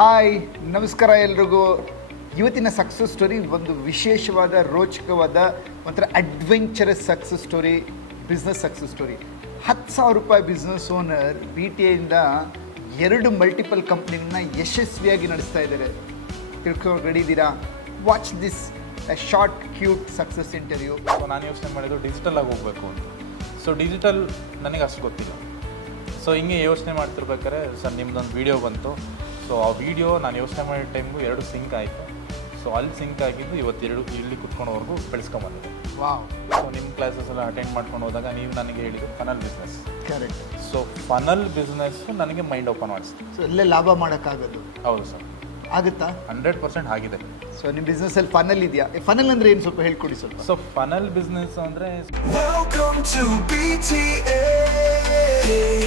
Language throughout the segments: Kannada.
ಹಾಯ್ ನಮಸ್ಕಾರ ಎಲ್ರಿಗೂ. ಇವತ್ತಿನ ಸಕ್ಸಸ್ ಸ್ಟೋರಿ ಒಂದು ವಿಶೇಷವಾದ ರೋಚಕವಾದ ಒಂಥರ adventurous success story, business success story. ₹10,000 business owner BTA ಎರಡು ಮಲ್ಟಿಪಲ್ ಕಂಪ್ನಿಗಳನ್ನ ಯಶಸ್ವಿಯಾಗಿ ನಡೆಸ್ತಾ ಇದ್ದಾರೆ. ತಿಳ್ಕೊಂಡು ರೆಡಿದ್ದೀರಾ? Watch this short cute success interview. So ನಾನು ಯೋಚನೆ ಮಾಡಿದ್ದು ಡಿಜಿಟಲ್ ಆಗಿ ಹೋಗಬೇಕು ಅಂತ. ಸೊ ಡಿಜಿಟಲ್ ನನಗೆ ಅಷ್ಟು ಗೊತ್ತಿಲ್ಲ. ಸೊ ಹಿಂಗೆ ಯೋಚನೆ ಮಾಡ್ತಿರ್ಬೇಕಾದ್ರೆ ಸರ್ ನಿಮ್ದೊಂದು ವೀಡಿಯೋ ಬಂತು. ಸೊ ಆ ವಿಡಿಯೋ ನಾನು ಯೋಚನೆ ಮಾಡಿದ ಟೈಮ್ಗೂ ಎರಡು ಸಿಂಕ್ ಆಯಿತು. ಸೊ ಅಲ್ಲಿ ಸಿಂಕ್ ಆಗಿದ್ದು ಇವತ್ತೆರಡು ಇಲ್ಲಿ ಕುತ್ಕೊಂಡವರೆಗೂ ಬೆಳೆಸ್ಕೊಂಬಂದಿದೆ. ವಾವ್. ಸೊ ನಿಮ್ಮ ಕ್ಲಾಸಸ್ ಎಲ್ಲ ಅಟೆಂಡ್ ಮಾಡ್ಕೊಂಡು ಹೋದಾಗ ನೀವು ನನಗೆ ಹೇಳಿದ್ದು funnel business. Correct. So funnel business ನನಗೆ ಮೈಂಡ್ ಓಪನ್ ಮಾಡಿಸ್ತು. ಸೊ ಅಲ್ಲೇ ಲಾಭ ಮಾಡೋಕ್ಕಾಗೋದು. ಹೌದು ಸರ್, ಆಗುತ್ತಾ? 100% ಆಗಿದೆ. ಸೊ ನಿಮ್ಮ ಬಿಸ್ನೆಸ್ಸಲ್ಲಿ ಫನಲ್ ಇದೆಯಾ? ಫನಲ್ ಅಂದರೆ ಏನು ಸ್ವಲ್ಪ ಹೇಳ್ಕೊಡಿ ಸ್ವಲ್ಪ. ಸೊ ಫನಲ್ ಬಿಸ್ನೆಸ್ ಅಂದರೆ Welcome to BTA. Hey.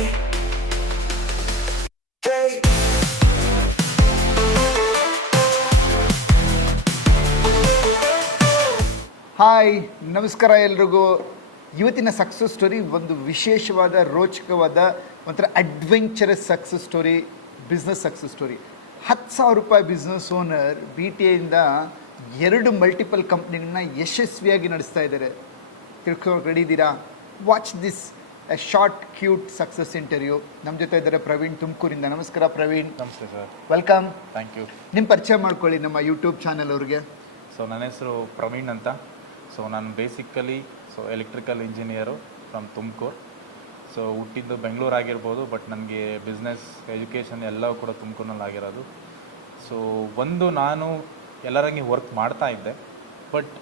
Hi ನಮಸ್ಕಾರ ಎಲ್ರಿಗೂ. ಇವತ್ತಿನ ಸಕ್ಸಸ್ ಸ್ಟೋರಿ ಒಂದು ವಿಶೇಷವಾದ ರೋಚಕವಾದ ಒಂಥರ adventurous success story, business success story. ₹10,000 business owner BTA ಎರಡು ಮಲ್ಟಿಪಲ್ ಕಂಪ್ನಿಗಳನ್ನ ಯಶಸ್ವಿಯಾಗಿ ನಡೆಸ್ತಾ ಇದ್ದಾರೆ. ತಿಳ್ಕೊಂಡು ರೆಡಿದ್ದೀರಾ? Watch this short cute success interview. ನಮ್ಮ ಜೊತೆ ಇದ್ದಾರೆ ಪ್ರವೀಣ್ ತುಮಕೂರಿಂದ. ನಮಸ್ಕಾರ ಪ್ರವೀಣ್. ನಮಸ್ತೆ ಸರ್. ವೆಲ್ಕಮ್. Thank you. ನಿಮ್ಮ ಪರಿಚಯ ಮಾಡ್ಕೊಳ್ಳಿ ನಮ್ಮ ಯೂಟ್ಯೂಬ್ ಚಾನಲ್ ಅವ್ರಿಗೆ. ಸೊ ನನ್ನ ಹೆಸರು ಪ್ರವೀಣ್ ಅಂತ. ಸೊ ನಾನು basically electrical engineer from Tumakuru. So ಹುಟ್ಟಿದ್ದು ಬೆಂಗಳೂರು ಆಗಿರ್ಬೋದು, ಬಟ್ ನನಗೆ ಬಿಸ್ನೆಸ್ ಎಜುಕೇಷನ್ ಎಲ್ಲವೂ ಕೂಡ ತುಮಕೂರಿನಲ್ಲಿ ಆಗಿರೋದು. ಸೊ ನಾನು ಎಲ್ಲರಂಗೆ ವರ್ಕ್ ಮಾಡ್ತಾ ಇದ್ದೆ, ಬಟ್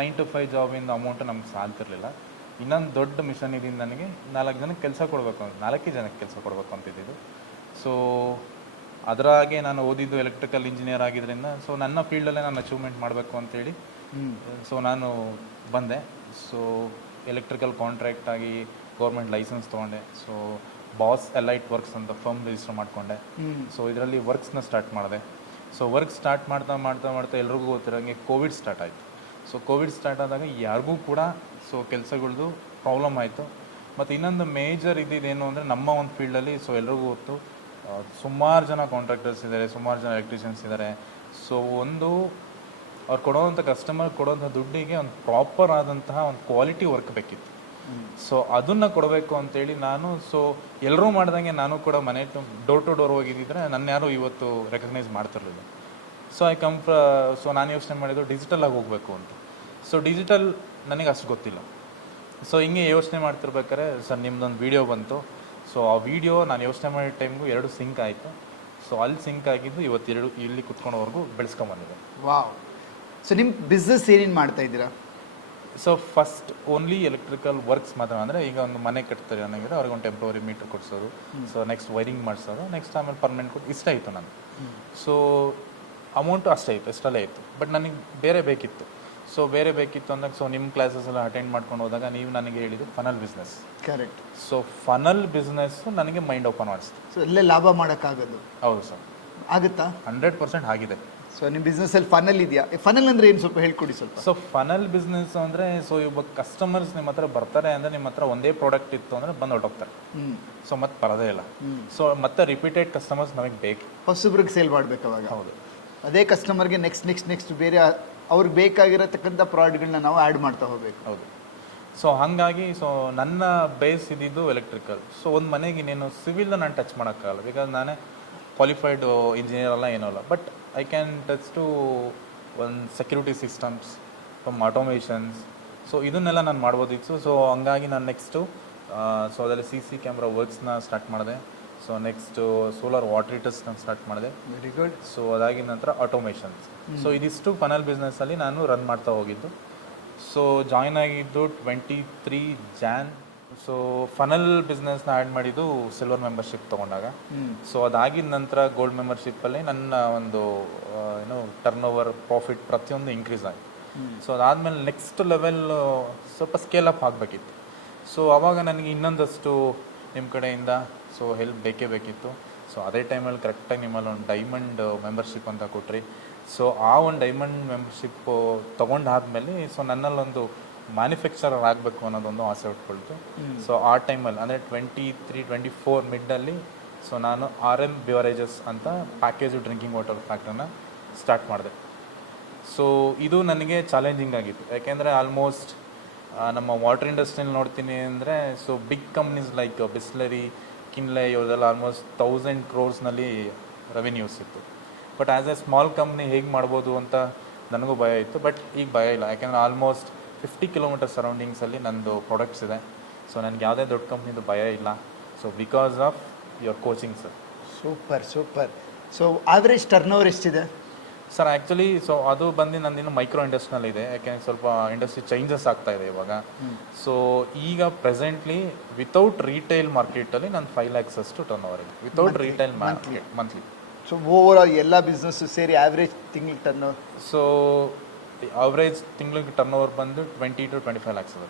9 to 5 ಜಾಬಿಂದ ಅಮೌಂಟು ನಮ್ಗೆ ಸಾಲ್ತಿರಲಿಲ್ಲ. ಇನ್ನೊಂದು ದೊಡ್ಡ ಮಿಷನ್ ಇದೀನಿ, ನನಗೆ 4 ಜನಕ್ಕೆ ಕೆಲಸ ಕೊಡಬೇಕು ಅಂತ, 4 ಜನಕ್ಕೆ ಕೆಲಸ ಕೊಡಬೇಕು ಅಂತಿದ್ದು. ಸೊ ಅದರಾಗೆ ನಾನು ಓದಿದ್ದು ಎಲೆಕ್ಟ್ರಿಕಲ್ ಇಂಜಿನಿಯರ್ ಆಗಿದ್ದರಿಂದ ಸೊ ನನ್ನ ಫೀಲ್ಡಲ್ಲೇ ನಾನು ಅಚೀವ್ಮೆಂಟ್ ಮಾಡಬೇಕು ಅಂತೇಳಿ ಸೊ ನಾನು ಬಂದೆ. ಸೊ ಎಲೆಕ್ಟ್ರಿಕಲ್ ಕಾಂಟ್ರಾಕ್ಟ್ ಆಗಿ ಗೌರ್ಮೆಂಟ್ ಲೈಸೆನ್ಸ್ ತೊಗೊಂಡೆ. ಸೊ ಬಾಸ್ ಎಲೈಟ್ ವರ್ಕ್ಸ್ ಅಂತ ಫರ್ಮ್ ರಿಜಿಸ್ಟರ್ ಮಾಡಿಕೊಂಡೆ. ಸೊ ಇದರಲ್ಲಿ ವರ್ಕ್ಸ್ನ ಸ್ಟಾರ್ಟ್ ಮಾಡಿದೆ. ಸೊ ವರ್ಕ್ ಸ್ಟಾರ್ಟ್ ಮಾಡ್ತಾ ಮಾಡ್ತಾ ಮಾಡ್ತಾ ಎಲ್ರಿಗೂ ಗೊತ್ತಿರೋಂಗೆ ಕೋವಿಡ್ ಸ್ಟಾರ್ಟ್ ಆಯಿತು. ಸೊ ಕೋವಿಡ್ ಸ್ಟಾರ್ಟ್ ಆದಾಗ ಯಾರಿಗೂ ಕೂಡ ಸೊ ಕೆಲಸಗಳದ್ದು ಪ್ರಾಬ್ಲಮ್ ಆಯಿತು. ಮತ್ತು ಇನ್ನೊಂದು ಮೇಜರ್ ಇದ್ದಿದ್ದೇನು ಅಂದರೆ ನಮ್ಮ ಒಂದು ಫೀಲ್ಡಲ್ಲಿ ಸೊ ಎಲ್ರಿಗೂ ಗೊತ್ತು, ಸುಮಾರು ಜನ ಕಾಂಟ್ರಾಕ್ಟರ್ಸ್ ಇದ್ದಾರೆ, ಸುಮಾರು ಜನ ಎಲೆಕ್ಟ್ರಿಷಿಯನ್ಸ್ ಇದ್ದಾರೆ. ಸೊ ಅವ್ರು ಕೊಡೋವಂಥ ಕಸ್ಟಮರ್ ಕೊಡೋವಂಥ ದುಡ್ಡಿಗೆ ಒಂದು ಪ್ರಾಪರ್ ಆದಂತಹ ಒಂದು ಕ್ವಾಲಿಟಿ ವರ್ಕ್ ಬೇಕಿತ್ತು. ಸೊ ಅದನ್ನು ಕೊಡಬೇಕು ಅಂತೇಳಿ ನಾನು ಎಲ್ಲರೂ ಮಾಡ್ದಂಗೆ ನಾನು ಕೂಡ ಮನೆ ಡೋರ್ ಟು ಡೋರ್ ಹೋಗಿದ್ದಿದ್ರೆ ನನ್ನ ಯಾರು ಇವತ್ತು ರೆಕಗ್ನೈಸ್ ಮಾಡ್ತಿರ್ಲಿಲ್ಲ. ಸೊ ನಾನು ಯೋಚನೆ ಮಾಡಿದ್ದು ಡಿಜಿಟಲ್ ಆಗಿ ಹೋಗಬೇಕು ಅಂತ. ಸೊ ಡಿಜಿಟಲ್ ನನಗೆ ಅಷ್ಟು ಗೊತ್ತಿಲ್ಲ. ಸೊ ಹಿಂಗೆ ಯೋಚನೆ ಮಾಡ್ತಿರ್ಬೇಕಾದ್ರೆ ಸರ್ ನಿಮ್ದೊಂದು ವೀಡಿಯೋ ಬಂತು. ಸೊ ಆ ವಿಡಿಯೋ ನಾನು ಯೋಚನೆ ಮಾಡಿದ ಟೈಮ್ಗೂ ಎರಡು ಸಿಂಕ್ ಆಯಿತು. ಸೊ ಅಲ್ಲಿ ಸಿಂಕ್ ಆಗಿದ್ದು ಇವತ್ತೆರಡು ಇಲ್ಲಿ ಕುತ್ಕೊಂಡವರೆಗೂ ಬೆಳೆಸ್ಕೊಂಬಂದಿದೆ. ವಾವ್. ಸೊ ನಿಮ್ಮ ಬಿಸ್ನೆಸ್ ಏನೇನು ಮಾಡ್ತಾ ಇದ್ದೀರಾ? So first only electrical works ಮಾತ್ರ. ಅಂದರೆ ಈಗ ಒಂದು ಮನೆ ಕಟ್ತಾರೆ ಅನ್ನೋಂಗಿದ್ರೆ ಅವ್ರಿಗೆ ಒಂದು ಟೆಂಪ್ರವರಿ ಮೀಟ್ರ್ ಕೊಡಿಸೋದು, ಸೊ ನೆಕ್ಸ್ಟ್ ವೈರಿಂಗ್ ಮಾಡಿಸೋದು, ನೆಕ್ಸ್ಟ್ ಆಮೇಲೆ ಪರ್ಮನೆಂಟ್ ಕೊಟ್ಟು ಇಷ್ಟ ಆಯಿತು ನಾನು. ಸೊ ಅಮೌಂಟು ಅಷ್ಟೇ ಇತ್ತು, ಎಷ್ಟಲ್ಲೇ ಇತ್ತು. ಬಟ್ ನನಗೆ ಬೇರೆ ಬೇಕಿತ್ತು. ಸೊ ಬೇರೆ ಬೇಕಿತ್ತು ಅಂದಾಗ ಸೊ ನಿಮ್ಮ ಕ್ಲಾಸಸ್ ಎಲ್ಲ ಅಟೆಂಡ್ ಮಾಡ್ಕೊಂಡು ಹೋದಾಗ ನೀವು ನನಗೆ ಹೇಳಿದ್ದು funnel business. Correct. So funnel business ನನಗೆ ಮೈಂಡ್ ಓಪನ್ ಮಾಡಿಸ್ತು. ಸೊ ಅಲ್ಲೇ ಲಾಭ ಮಾಡೋಕ್ಕಾಗೋದು. ಹೌದು ಸರ್, ಆಗುತ್ತಾ? 100% ಆಗಿದೆ. ಸೊ ನಿಮ್ಮ ಬಿಸ್ನೆಸ್ಸಲ್ಲಿ ಫನಲ್ ಇದೆಯಾ? ಫನಲ್ ಅಂದರೆ ಏನು ಸ್ವಲ್ಪ ಹೇಳ್ಕೊಡಿ ಸ್ವಲ್ಪ. ಸೊ ಫನಲ್ ಬಿಸ್ನೆಸ್ ಅಂದರೆ ಸೊ ಇವಾಗ ಕಸ್ಟಮರ್ಸ್ ನಿಮ್ಮ ಹತ್ರ ಬರ್ತಾರೆ ಅಂದರೆ ನಿಮ್ಮ ಹತ್ರ ಒಂದೇ ಪ್ರಾಡಕ್ಟ್ ಇತ್ತು ಅಂದರೆ ಬಂದು ಹೊರಟೋಗ್ತಾರೆ. ಸೊ ಮತ್ತೆ ಬರೋದೇ ಇಲ್ಲ. ಸೊ ಮತ್ತೆ ರಿಪೀಟೆಡ್ ಕಸ್ಟಮರ್ಸ್ ನಮಗೆ ಬೇಕು. ಹೊಸಬ್ರಿಗೆ ಸೇಲ್ ಮಾಡಬೇಕು ಅವಾಗ. ಹೌದು. ಅದೇ ಕಸ್ಟಮರ್ಗೆ ನೆಕ್ಸ್ಟ್ ಬೇರೆ ಅವ್ರಿಗೆ ಬೇಕಾಗಿರತಕ್ಕಂಥ ಪ್ರಾಡಕ್ಟ್ಗಳನ್ನ ನಾವು ಆ್ಯಡ್ ಮಾಡ್ತಾ ಹೋಗಬೇಕು. ಹೌದು. ಸೊ ಹಾಗಾಗಿ ಸೊ ನನ್ನ ಬೇಸ್ ಇದ್ದಿದ್ದು ಎಲೆಕ್ಟ್ರಿಕಲ್. ಸೊ ಒಂದು ಮನೆಗೆ ಇನ್ನೇನು ಸಿವಿಲ್ನ ನಾನು ಟಚ್ ಮಾಡೋಕ್ಕಾಗಲ್ಲ, ಬಿಕಾಸ್ ನಾನೇ ಕ್ವಾಲಿಫೈಡ್ ಇಂಜಿನಿಯರ್ ಅಲ್ಲ ಏನೂ ಅಲ್ಲ. But I can touch to ಒಂದು security systems from automations. So ಇದನ್ನೆಲ್ಲ ನಾನು ಮಾಡ್ಬೋದಿತ್ತು. ಸೊ ಹಂಗಾಗಿ ನಾನು ನೆಕ್ಸ್ಟು ಸೊ ಅದರಲ್ಲಿ CC ಕ್ಯಾಮ್ರಾ ವರ್ಕ್ಸ್ನ ಸ್ಟಾರ್ಟ್ ಮಾಡಿದೆ. ಸೊ ನೆಕ್ಸ್ಟು ಸೋಲಾರ್ ವಾಟರ್ ಹೀಟರ್ಸ್ನ ಸ್ಟಾರ್ಟ್ ಮಾಡಿದೆ. Very good. ಸೊ ಅದಾಗಿದ ನಂತರ ಆಟೋಮೇಷನ್ಸ್. ಸೊ ಇದಿಷ್ಟು ಫನಲ್ ಬಿಸ್ನೆಸ್ಸಲ್ಲಿ ನಾನು ರನ್ ಮಾಡ್ತಾ ಹೋಗಿದ್ದು. ಸೊ ಜಾಯ್ನ್ ಆಗಿದ್ದು 23 ಜಾನ್. ಸೊ ಫನಲ್ ಬಿಸ್ನೆಸ್ನ ಆ್ಯಡ್ ಮಾಡಿದ್ದು ಸಿಲ್ವರ್ ಮೆಂಬರ್ಶಿಪ್ ತೊಗೊಂಡಾಗ. ಸೊ ಅದಾಗಿದ ನಂತರ ಗೋಲ್ಡ್ ಮೆಂಬರ್ಶಿಪ್ಪಲ್ಲಿ ನನ್ನ ಒಂದು ಟರ್ನ್ ಓವರ್, ಪ್ರಾಫಿಟ್ ಪ್ರತಿಯೊಂದು ಇನ್ಕ್ರೀಸ್ ಆಯಿತು. ಸೊ ಅದಾದಮೇಲೆ ನೆಕ್ಸ್ಟ್ ಲೆವೆಲ್ ಸ್ವಲ್ಪ ಸ್ಕೇಲ್ ಅಪ್ ಆಗಬೇಕಿತ್ತು. ಸೊ ಆವಾಗ ನನಗೆ ಇನ್ನೊಂದಷ್ಟು ನಿಮ್ಮ ಕಡೆಯಿಂದ ಸೊ ಹೆಲ್ಪ್ ಬೇಕಿತ್ತು. ಸೊ ಅದೇ ಟೈಮಲ್ಲಿ ಕರೆಕ್ಟಾಗಿ ನಿಮ್ಮಲ್ಲಿ ಒಂದು ಡೈಮಂಡ್ ಮೆಂಬರ್ಶಿಪ್ ಅಂತ ಕೊಟ್ರಿ. ಸೊ ಆ ಒಂದು ಡೈಮಂಡ್ ಮೆಂಬರ್ಶಿಪ್ಪು ತೊಗೊಂಡಾದ್ಮೇಲೆ ಸೊ ನನ್ನಲ್ಲೊಂದು ಮ್ಯಾನುಫ್ಯಾಕ್ಚರರ್ ಆಗಬೇಕು ಅನ್ನೋದೊಂದು ಆಸೆ ಉಟ್ಕೊಳ್ತು. ಸೊ ಆ ಟೈಮಲ್ಲಿ ಅಂದರೆ 23-24 ಮಿಡ್ಡಲ್ಲಿ ಸೊ ನಾನು RM ಬಿವರೇಜಸ್ ಅಂತ ಪ್ಯಾಕೇಜು ಡ್ರಿಂಕಿಂಗ್ ವಾಟರ್ ಫ್ಯಾಕ್ಟ್ರಿನ ಸ್ಟಾರ್ಟ್ ಮಾಡಿದೆ. ಸೊ ಇದು ನನಗೆ ಚಾಲೆಂಜಿಂಗ್ ಆಗಿತ್ತು, ಯಾಕೆಂದರೆ ಆಲ್ಮೋಸ್ಟ್ ನಮ್ಮ ವಾಟರ್ ಇಂಡಸ್ಟ್ರಿಯಲ್ಲಿ ನೋಡ್ತೀನಿ ಅಂದರೆ so big companies like Bisleri, Kinley ಇವ್ರದೆಲ್ಲ ಆಲ್ಮೋಸ್ಟ್ 1000 crores ರೆವಿನ್ಯೂಸ್ ಇತ್ತು. But as a small company ಹೇಗೆ ಮಾಡ್ಬೋದು ಅಂತ ನನಗೂ ಭಯ ಇತ್ತು. ಬಟ್ ಈಗ ಭಯ ಇಲ್ಲ, ಯಾಕೆಂದರೆ ಆಲ್ಮೋಸ್ಟ್ 50 kilometers ಸರೌಂಡಿಂಗ್ಸಲ್ಲಿ ನಂದು ಪ್ರಾಡಕ್ಟ್ಸ್ ಇದೆ. ಸೊ ನನಗೆ ಯಾವುದೇ ದೊಡ್ಡ ಕಂಪ್ನಿದು ಭಯ ಇಲ್ಲ. So because of your coaching sir. Super. So average turn over ಎಷ್ಟಿದೆ ಸರ್? ಆ್ಯಕ್ಚುಲಿ ಸೊ ಅದು ಬಂದು ನಂದಿನ್ನು ಮೈಕ್ರೋ ಇಂಡಸ್ಟ್ರಿನಲ್ಲಿ ಇದೆ, ಯಾಕೆಂದರೆ ಸ್ವಲ್ಪ ಇಂಡಸ್ಟ್ರಿ ಚೇಂಜಸ್ ಆಗ್ತಾ ಇದೆ ಇವಾಗ. ಸೊ ಈಗ ಪ್ರೆಸೆಂಟ್ಲಿ ವಿತೌಟ್ ರಿಟೇಲ್ ಮಾರ್ಕೆಟಲ್ಲಿ ನಾನು 5 lakhs ಅಷ್ಟು ಟರ್ನ್ ಓವರ್ ಇದೆ, without retail market monthly. So over all ಎಲ್ಲ ಬಿಸ್ನೆಸ್ಸು ಸೇರಿ ಆವ್ರೇಜ್ ತಿಂಗಳಿಗೆ ಟರ್ನ್ ಓವರ್? ಸೊ ಅವರೇಜ್ ತಿಂಗಳಿಗೆ ಟರ್ನ್ ಓವರ್ ಬಂದು 20 to 25 lakhs ಇದೆ.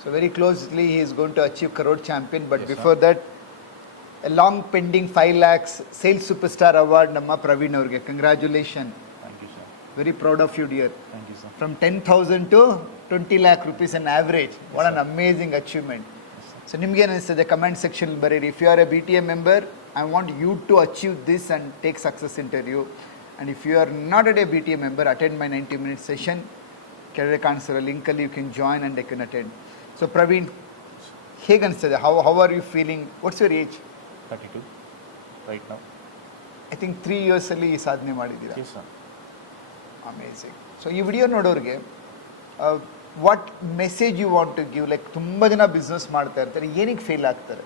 So very closely he is going to achieve crore champion. But before that long pending 5 lakhs sales super star award ನಮ್ಮ ಪ್ರವೀಣ್ ಅವ್ರಿಗೆ. Congratulation. Thank you sir. Very proud of you dear. Thank you sir. From 10,000 to 20 lakh rupees an average. What an amazing achievement. So ನಿಮ್ಗೆ ಅನಿಸ್ತದೆ ಕಮೆಂಟ್ ಸೆಕ್ಷನ್ ಬರೀರಿ. If you are a BTM member, I want you to achieve this and take success interview. And if you are not at a BTM member, attend my 90-minute session. ಕೆಳಗೆ ಕಾಣಿಸಿರೋ ಲಿಂಕಲ್ಲಿ you can join and you can attend. So Praveen, ಹೇಗೆ ಅನಿಸ್ತದೆ? how are you feeling? What's your age? 32 right now. I think 3 years ಅಲ್ಲಿ ಈ ಸಾಧನೆ ಮಾಡಿದ್ದೀರಾ. Yes sir. ಅಮೇಝಿಂಗ್. ಸೊ ಈ ವಿಡಿಯೋ ನೋಡೋರಿಗೆ what message you want to give? Like ತುಂಬ ಜನ ಬಿಸ್ನೆಸ್ ಮಾಡ್ತಾ ಇರ್ತಾರೆ, ಏನಕ್ಕೆ ಫೇಲ್ ಆಗ್ತಾರೆ?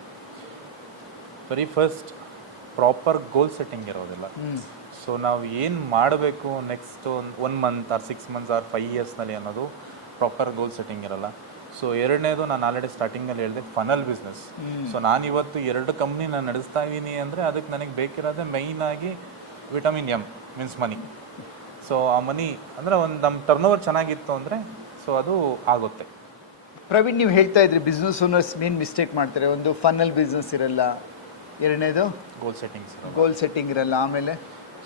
Very first proper goal setting ಇರೋದಿಲ್ಲ. ಸೊ ನಾವು ಏನು ಮಾಡಬೇಕು next 1 month or 6 months or 5 yearsನಲ್ಲಿ ಅನ್ನೋದು ಪ್ರಾಪರ್ ಗೋಲ್ ಸೆಟ್ಟಿಂಗ್ ಇರಲ್ಲ. ಸೊ ಎರಡನೇದು, ನಾನು ಆಲ್ರೆಡಿ ಸ್ಟಾರ್ಟಿಂಗಲ್ಲಿ ಹೇಳಿದೆ, ಫನಲ್ ಬಿಸ್ನೆಸ್. ಸೊ ನಾನು ಇವತ್ತು 2 ಕಂಪ್ನಿ ನಾನು ನಡೆಸ್ತಾ ಇದ್ದೀನಿ ಅಂದರೆ ಅದಕ್ಕೆ ನನಗೆ ಬೇಕಿರೋದೇ ಮೈನ್ ಆಗಿ ವಿಟಮಿನ್ M ಮೀನ್ಸ್ ಮನಿ. ಸೊ ಆ ಮನಿ ಅಂದರೆ ಒಂದು ನಮ್ಮ ಟರ್ನ್ ಓವರ್ ಚೆನ್ನಾಗಿತ್ತು ಅಂದರೆ ಸೊ ಅದು ಆಗುತ್ತೆ. ಪ್ರವೀಣ್, ನೀವು ಹೇಳ್ತಾ ಇದ್ರಿ ಬಿಸ್ನೆಸ್ ಓನರ್ಸ್ ಮೇನ್ ಮಿಸ್ಟೇಕ್ ಮಾಡ್ತಾರೆ. ಒಂದು ಫನಲ್ ಬಿಸ್ನೆಸ್ ಇರಲ್ಲ, ಎರಡನೇದು ಗೋಲ್ ಸೆಟ್ಟಿಂಗ್ಸ್. ಗೋಲ್ ಸೆಟ್ಟಿಂಗ್ ಇರಲ್ಲ, ಆಮೇಲೆ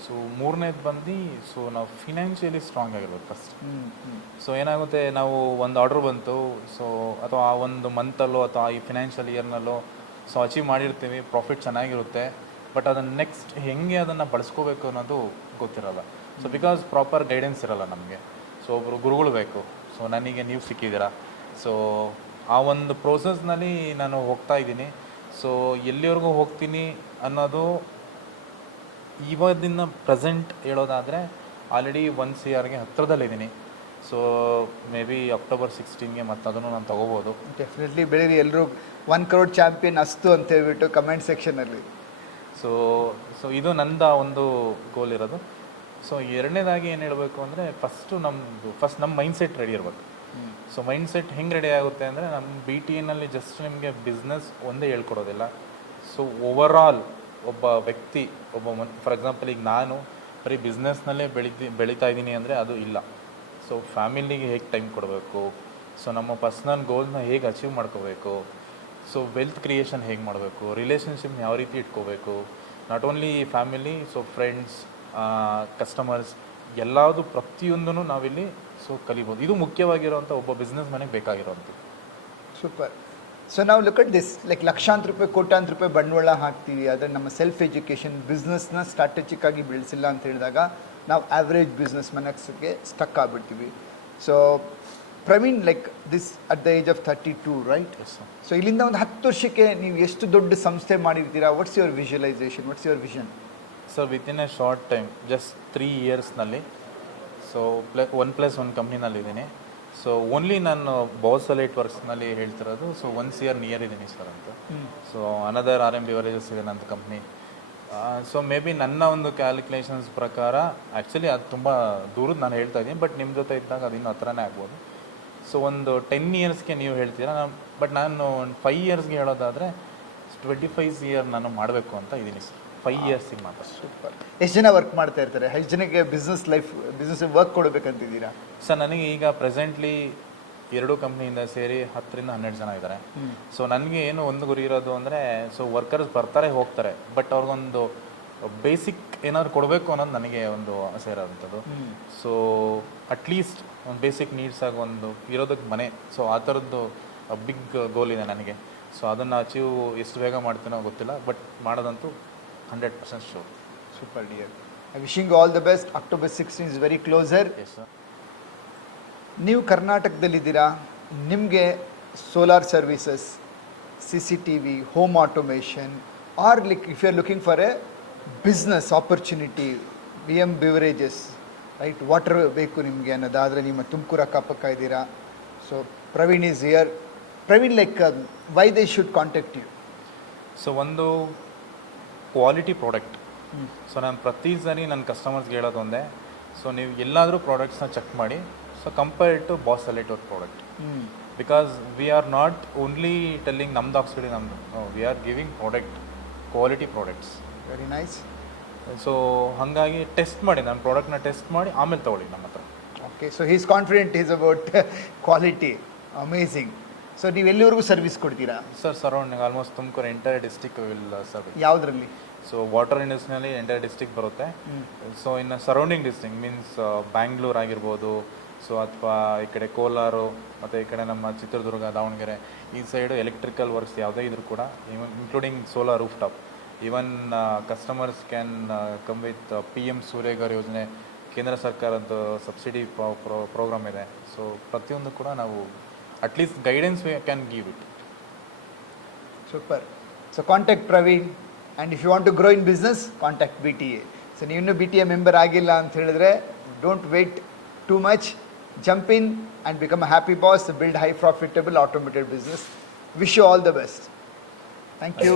ಸೊ ಮೂರನೇದು ಬಂದು ಸೊ ನಾವು ಫಿನಾನ್ಷಿಯಲಿ ಸ್ಟ್ರಾಂಗ್ ಆಗಿರ್ಬೇಕು ಫಸ್ಟ್. ಸೊ ಏನಾಗುತ್ತೆ, ನಾವು ಒಂದು ಆರ್ಡ್ರ್ ಬಂತು ಸೊ ಅಥವಾ ಆ ಒಂದು ಮಂತಲ್ಲೋ ಅಥವಾ ಈ ಫಿನಾನ್ಷಿಯಲ್ ಇಯರ್ನಲ್ಲೋ ಸೊ ಅಚೀವ್ ಮಾಡಿರ್ತೀವಿ, ಪ್ರಾಫಿಟ್ ಚೆನ್ನಾಗಿರುತ್ತೆ. ಬಟ್ ಅದನ್ನು ನೆಕ್ಸ್ಟ್ ಹೆಂಗೆ ಅದನ್ನು ಬಳಸ್ಕೋಬೇಕು ಅನ್ನೋದು ಗೊತ್ತಿರಲ್ಲ. ಸೊ ಬಿಕಾಸ್ ಪ್ರಾಪರ್ ಗೈಡೆನ್ಸ್ ಇರಲ್ಲ ನಮಗೆ. ಸೊ ಒಬ್ಬರು ಗುರುಗಳು ಬೇಕು. ಸೊ ನನಗೆ ನೀವು ಸಿಕ್ಕಿದ್ದೀರಾ. ಸೊ ಆ ಒಂದು ಪ್ರೋಸೆಸ್ನಲ್ಲಿ ನಾನು ಹೋಗ್ತಾ ಇದ್ದೀನಿ. ಸೊ ಎಲ್ಲಿವರೆಗೂ ಹೋಗ್ತೀನಿ ಅನ್ನೋದು ಇವತ್ತಿನ ಪ್ರೆಸೆಂಟ್ ಹೇಳೋದಾದರೆ ಆಲ್ರೆಡಿ 1 CRಗೆ ಹತ್ತಿರದಲ್ಲಿದ್ದೀನಿ. ಸೊ ಮೇ ಬಿ October 16ಗೆ ಮತ್ತು ಅದನ್ನು ನಾನು ತೊಗೋಬೋದು. ಡೆಫಿನೆಟ್ಲಿ ಬೆಳೀರಿ. ಎಲ್ಲರೂ 1 crore ಚಾಂಪಿಯನ್ ಅಸ್ತು ಅಂತ ಹೇಳ್ಬಿಟ್ಟು ಕಮೆಂಟ್ ಸೆಕ್ಷನಲ್ಲಿ. ಸೊ ಇದು ನನ್ನ ಒಂದು ಗೋಲ್ ಇರೋದು. ಸೊ ಎರಡನೇದಾಗಿ ಏನು ಹೇಳಬೇಕು ಅಂದರೆ ಫಸ್ಟ್ ನಮ್ಮ ಮೈಂಡ್ಸೆಟ್ ರೆಡಿ ಇರಬೇಕು. ಸೊ ಮೈಂಡ್ಸೆಟ್ ಹೆಂಗೆ ರೆಡಿ ಆಗುತ್ತೆ ಅಂದರೆ ನಮ್ಮ BTNನಲ್ಲಿ ಜಸ್ಟ್ ನಿಮಗೆ ಬಿಸ್ನೆಸ್ ಒಂದೇ ಹೇಳ್ಕೊಡೋದಿಲ್ಲ. ಸೊ ಓವರಾಲ್ ಒಬ್ಬ ವ್ಯಕ್ತಿ ಫಾರ್ ಎಕ್ಸಾಂಪಲ್ ಈಗ ನಾನು ಬರೀ ಬಿಸ್ನೆಸ್ನಲ್ಲೇ ಬೆಳೀತಾ ಇದ್ದೀನಿ ಅಂದರೆ ಅದು ಇಲ್ಲ. ಸೊ ಫ್ಯಾಮಿಲಿಗೆ ಹೇಗೆ ಟೈಮ್ ಕೊಡಬೇಕು, ಸೊ ನಮ್ಮ ಪರ್ಸ್ನಲ್ ಗೋಲ್ನ ಹೇಗೆ ಅಚೀವ್ ಮಾಡ್ಕೋಬೇಕು, ಸೊ ವೆಲ್ತ್ ಕ್ರಿಯೇಷನ್ ಹೇಗೆ ಮಾಡಬೇಕು, ರಿಲೇಷನ್ಶಿಪ್ನ ಯಾವ ರೀತಿ ಇಟ್ಕೋಬೇಕು, not only family, so friends, customers, ಎಲ್ಲದು ಪ್ರತಿಯೊಂದೂ ನಾವಿಲ್ಲಿ ಸೊ ಕಲಿಬೋದು. ಇದು ಮುಖ್ಯವಾಗಿರುವಂಥ ಒಬ್ಬ ಬಿಸ್ನೆಸ್ ಮನೆಗೆ ಬೇಕಾಗಿರೋವಂಥದ್ದು. ಸೂಪರ್. ಸೊ ನಾವು ಲುಕ್ ಅಟ್ ದಿಸ್, ಲೈಕ್ ಲಕ್ಷಾಂತರ ರೂಪಾಯಿ ಕೋಟ್ಯಾಂತರ ರೂಪಾಯಿ ಬಂಡವಾಳ ಹಾಕ್ತೀವಿ, ಆದರೆ ನಮ್ಮ ಸೆಲ್ಫ್ ಎಜುಕೇಷನ್ ಬಿಸ್ನೆಸ್ನ ಸ್ಟ್ರಾಟಜಿಕ್ ಆಗಿ ಬೆಳೆಸಿಲ್ಲ ಅಂತ ಹೇಳಿದಾಗ ನಾವು ಆವ್ರೇಜ್ ಬಿಸ್ನೆಸ್ ಮನಸ್ಸಿಗೆ ಸ್ಟಕ್ ಆಗಿಬಿಡ್ತೀವಿ. So Praveen, like this at the age of 32, right? So ಇಲ್ಲಿಂದ ಒಂದು 10 ವರ್ಷಕ್ಕೆ ನೀವು ಎಷ್ಟು ದೊಡ್ಡ ಸಂಸ್ಥೆ ಮಾಡಿರ್ತೀರಾ? What's your visualisation, what's your vision? So within a short time, just 3 yearsನಲ್ಲಿ ಸೊ 1+1 ಕಂಪ್ನಿನಲ್ಲಿದ್ದೀನಿ. ಸೊ ಓನ್ಲಿ ನಾನು ಬಾಸಲೈಟ್ ವರ್ಕ್ಸ್ನಲ್ಲಿ ಹೇಳ್ತಿರೋದು. ಸೊ 1 CR ನಿಯರ್ ಇದ್ದೀನಿ ಸರ್ ಅಂತ. ಸೊ ಅನದರ್ RM ಬಿವರೇಜಸ್ ಇದೆ ನನ್ನ ಕಂಪ್ನಿ. ಸೊ ಮೇ ಬಿ ನನ್ನ ಒಂದು ಕ್ಯಾಲ್ಕುಲೇಷನ್ಸ್ ಪ್ರಕಾರ ಆ್ಯಕ್ಚುಲಿ ಅದು ತುಂಬ ದೂರದ ನಾನು ಹೇಳ್ತಾ ಇದ್ದೀನಿ, ಬಟ್ ನಿಮ್ಮ ಜೊತೆ ಇದ್ದಾಗ ಅದು ಇನ್ನೂ ಹತ್ರನೇ ಆಗ್ಬೋದು. ಸೊ ಒಂದು 10 yearsಗೆ ನೀವು ಹೇಳ್ತೀರಾ, ಬಟ್ ನಾನು 5 yearsಗೆ ಹೇಳೋದಾದರೆ 25 year ನಾನು ಮಾಡಬೇಕು ಅಂತ ಇದ್ದೀನಿ ಸರ್. 5 yearsಗೆ ಮಾತ್ರ. ಸೂಪರ್. ಎಷ್ಟು ಜನ ವರ್ಕ್ ಮಾಡ್ತಾ ಇರ್ತಾರೆ? ಎಷ್ಟು ಜನಕ್ಕೆ ಬಿಸ್ನೆಸ್ ವರ್ಕ್ ಕೊಡಬೇಕಂತಿದ್ದೀರಾ? ಸರ್ ನನಗೆ ಈಗ ಪ್ರೆಸೆಂಟ್ಲಿ 2 ಕಂಪ್ನಿಯಿಂದ ಸೇರಿ 10 ರಿಂದ 12 ಜನ ಇದ್ದಾರೆ. ಸೊ ನನಗೆ ಏನು ಒಂದು ಗುರಿ ಇರೋದು ಅಂದರೆ, ಸೊ ವರ್ಕರ್ಸ್ ಬರ್ತಾರೆ ಹೋಗ್ತಾರೆ, ಬಟ್ ಅವ್ರಿಗೊಂದು ಬೇಸಿಕ್ ಏನಾದ್ರು ಕೊಡಬೇಕು ಅನ್ನೋದು ನನಗೆ ಒಂದು ಆಸೆ ಇರೋವಂಥದ್ದು. ಸೊ ಅಟ್ಲೀಸ್ಟ್ ಒಂದು ಬೇಸಿಕ್ ನೀಡ್ಸ್ ಆಗಿ ಒಂದು ಇರೋದಕ್ಕೆ ಮನೆ, ಸೊ ಆ ಥರದ್ದು ಬಿಗ್ ಗೋಲ್ ಇದೆ ನನಗೆ. ಸೊ ಅದನ್ನು ಅಚೀವ್ ಎಷ್ಟು ಬೇಗ ಮಾಡ್ತೀನೋ ಗೊತ್ತಿಲ್ಲ, ಬಟ್ ಮಾಡೋದಂತೂ 100% sure. Super dear. I wishing all the best. October 16 is very closer. Yes sir. ನೀವು ಕರ್ನಾಟಕದಲ್ಲಿದ್ದೀರಾ, ನಿಮಗೆ solar services, CCTV, home automation, or if you are looking for a business opportunity, BM beverages, right, water ಬೇಕು ನಿಮಗೆ ಅನ್ನೋದಾದರೆ ನಿಮ್ಮ ತುಮಕೂರು ಅಕ್ಕಪಕ್ಕ ಇದ್ದೀರಾ. So Praveen is here. Praveen, like why they should contact you? So ಒಂದು ಕ್ವಾಲಿಟಿ ಪ್ರಾಡಕ್ಟ್. ಸೊ ನಾನು ಪ್ರತಿ ಸರಿ ನನ್ನ ಕಸ್ಟಮರ್ಸ್ಗೆ ಹೇಳೋದು ಒಂದೇ, ಸೊ ನೀವು ಎಲ್ಲಾದರೂ ಪ್ರಾಡಕ್ಟ್ಸ್ನ ಚೆಕ್ ಮಾಡಿ, so compared to boss select product. Because we are not only telling ನಮ್ದು ಹಾಕ್ಸ್ಬಿಡಿ ನಮ್ಮದು, we are giving product, quality products. Very nice. So ಹಾಗಾಗಿ ಟೆಸ್ಟ್ ಮಾಡಿ, ನನ್ನ ಪ್ರಾಡಕ್ಟ್ನ ಟೆಸ್ಟ್ ಮಾಡಿ ಆಮೇಲೆ ತೊಗೊಳ್ಳಿ ನಮ್ಮ ಹತ್ರ. Okay, so he's confident is about quality. Amazing. So ನೀವು ಎಲ್ಲಿವರೆಗೂ ಸರ್ವಿಸ್ ಕೊಡ್ತೀರಾ? Sir surrounding almost Tumakuru entire district will service. ಯಾವುದರಲ್ಲಿ? ಸೊ ವಾಟರ್ ಇಂಡಸ್ಟ್ರಿಯಲ್ಲಿ ಎಂಟೈರ್ ಡಿಸ್ಟಿಕ್ ಬರುತ್ತೆ. ಸೊ ಇನ್ನು ಸರೌಂಡಿಂಗ್ ಡಿಸ್ಟಿಕ್ ಮೀನ್ಸ್ ಬ್ಯಾಂಗ್ಳೂರು ಆಗಿರ್ಬೋದು, ಸೊ ಅಥವಾ ಈ ಕಡೆ ಕೋಲಾರ ಮತ್ತು ಈ ಕಡೆ ನಮ್ಮ ಚಿತ್ರದುರ್ಗ, ದಾವಣಗೆರೆ ಈ ಸೈಡು ಎಲೆಕ್ಟ್ರಿಕಲ್ ವರ್ಕ್ಸ್ ಯಾವುದೇ ಇದ್ರೂ ಕೂಡ, even including solar roof top. Even customers can come with PM Surya Ghar ಯೋಜನೆ, ಕೇಂದ್ರ ಸರ್ಕಾರದ ಸಬ್ಸಿಡಿ ಪ್ರೋಗ್ರಾಮ್ ಇದೆ. ಸೊ ಪ್ರತಿಯೊಂದು ಕೂಡ ನಾವು at least guidance we can give it. Super. So contact Praveen, and if you want to grow in business, contact BTA. So ನೀವು ಇನ್ನೂ BTA ಮೆಂಬರ್ ಆಗಿಲ್ಲ ಅಂತ ಹೇಳಿದ್ರೆ, don't wait too much. Jump in and become a happy boss, build high profitable automated business. Wish you all the best. Thank you.